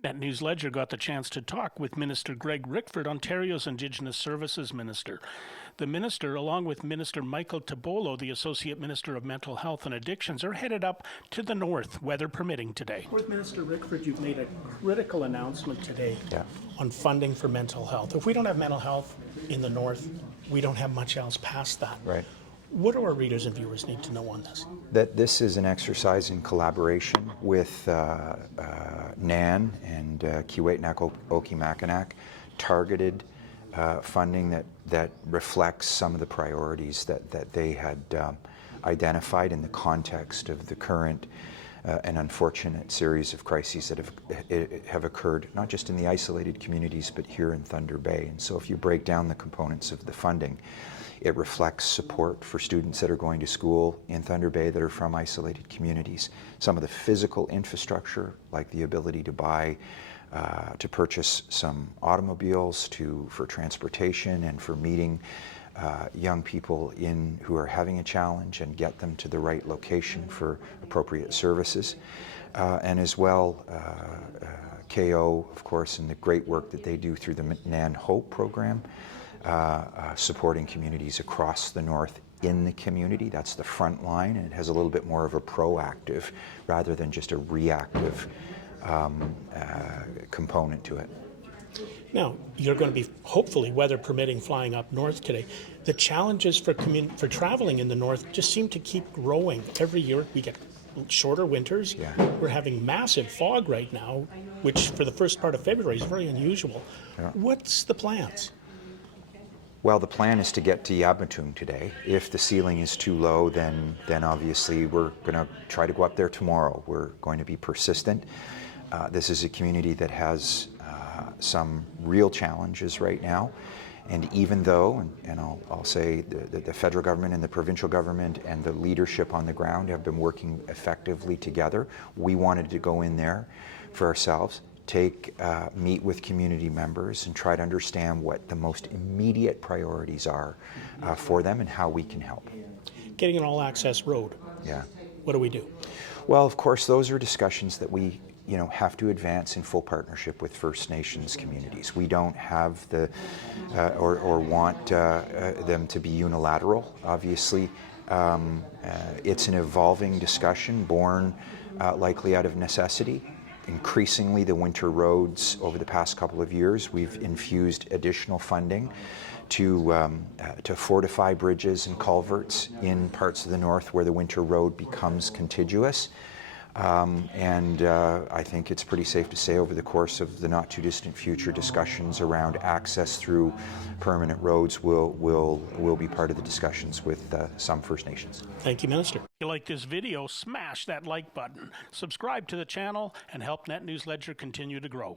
That News Ledger got the chance to talk with Minister Greg Rickford, Ontario's Indigenous Services Minister. The minister, along with Minister Michael Tabolo, the Associate Minister of Mental Health and Addictions, are headed up to the north, weather permitting today. With Minister Rickford, you've made a critical announcement today on funding for mental health. If we don't have mental health in the north, we don't have much else past that. Right. What do our readers and viewers need to know on this? That this is an exercise in collaboration with NAN and Kiwetnak Okimakanak, targeted funding that reflects some of the priorities that they had identified in the context of the current and unfortunate series of crises that have occurred, not just in the isolated communities, but here in Thunder Bay. And so if you break down the components of the funding, it reflects support for students that are going to school in Thunder Bay that are from isolated communities. Some of the physical infrastructure, like the ability to purchase some automobiles for transportation and for meeting young people who are having a challenge and get them to the right location for appropriate services. And as well, KO, of course, and the great work that they do through the NAN Hope program, supporting communities across the north in the community. That's the front line, and it has a little bit more of a proactive rather than just a reactive component to it. Now, you're going to be, hopefully, weather permitting, flying up north today. The challenges for traveling in the north just seem to keep growing. Every year we get shorter winters. Yeah. We're having massive fog right now, which for the first part of February is very unusual. Yeah. What's the plans? Well, the plan is to get to Ebametoong today. If the ceiling is too low, then obviously we're going to try to go up there tomorrow. We're going to be persistent. This is a community that has some real challenges right now. And even though, and I'll say the federal government and the provincial government and the leadership on the ground have been working effectively together, we wanted to go in there for ourselves, meet with community members and try to understand what the most immediate priorities are for them and how we can help. Getting an all-access road. Yeah. What do we do? Well, of course, those are discussions that we have to advance in full partnership with First Nations communities. We don't have or want them to be unilateral. Obviously, it's an evolving discussion born likely out of necessity. Increasingly, the winter roads over the past couple of years, we've infused additional funding to fortify bridges and culverts in parts of the north where the winter road becomes contiguous. I think it's pretty safe to say over the course of the not too distant future, discussions around access through permanent roads will be part of the discussions with some First Nations. Thank you, Minister. If you like this video, smash that like button, subscribe to the channel, and help Net News Ledger continue to grow.